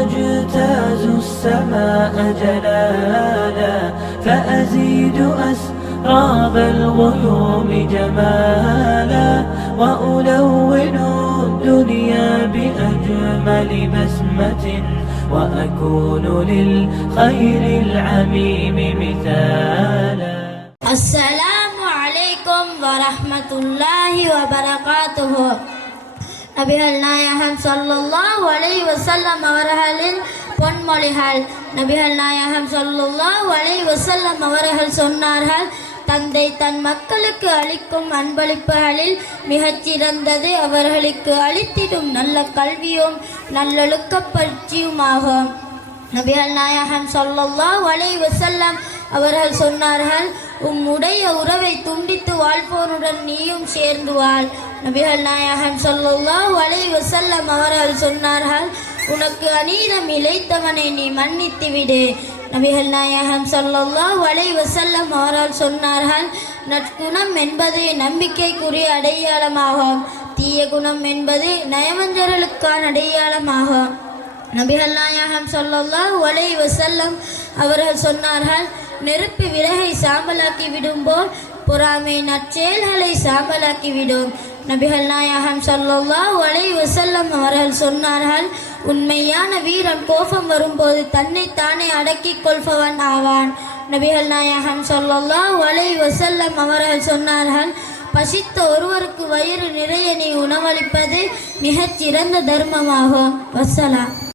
أجتاز السماء جلالا فأزيد أسراب الغيوم جمالا وألون الدنيا بأجمل بسمة وأكون للخير العميم مثالا. السلام عليكم ورحمة الله وبركاته. நபிகள் நாயகம் ஸல்லல்லாஹு அலைஹி வஸல்லம் அவர்களின் பொன்மொழிகள். நபிகள் நாயகம் ஸல்லல்லாஹு அலைஹி வஸல்லம் அவர்கள் சொன்னார்கள், தந்தை தன் மக்களுக்கு அளிக்கும் அன்பளிப்புகளில் மிகச் சிறந்தது அவர்களுக்கு அளித்திடும் நல்ல கல்வியும் நல்லொழுக்க பயிற்சியுமாகும். நபிகள் நாயகம் ஸல்லல்லாஹு அலைஹி வஸல்லம் அவர்கள் சொன்னார்கள், உம்முடைய உறவை துண்டித்து வாழ்பவனுடன் நீயும் சேர்ந்து வாழ். நபிகள் நாயகம் ஸல்லல்லாஹு அலைஹி வஸல்லம் அவர்கள் சொன்னார்கள், உனக்கு அநீதம் இழைத்தவனை நீ மன்னித்து விடு. நபிகள் நாயகம் ஸல்லல்லாஹு அலைஹி வஸல்லம் அவர்கள் சொன்னார்கள், நற்குணம் என்பது நம்பிக்கைக்குரிய அடையாளமாகும், தீய குணம் என்பது நயவஞ்சர்களுக்கான அடையாளமாகும். நபிகள் நாயகம் ஸல்லல்லாஹு அலைஹி வஸல்லம் அவர்கள் சொன்னார்கள், நெருப்பு விறகை சாம்பலாக்கி விடும்போல் பொறாமை நற்செயல்களை சாம்பலாக்கிவிடும். நபிகள் நாயகம் ஸல்லல்லாஹு அலைஹி வஸல்லம் அவர்கள் சொன்னார்கள், உண்மையான வீரன் கோபம் வரும்போது தன்னை தானே அடக்கிக் கொள்பவன் ஆவான். நபிகள் நாயகம் ஸல்லல்லாஹு அலைஹி வஸல்லம் அவர்கள் சொன்னார்கள், பசித்த ஒருவருக்கு வயிறு நிறைய நீ உணவளிப்பது மிகச் சிறந்த தர்மமாகும். வஸ்ஸலாம்.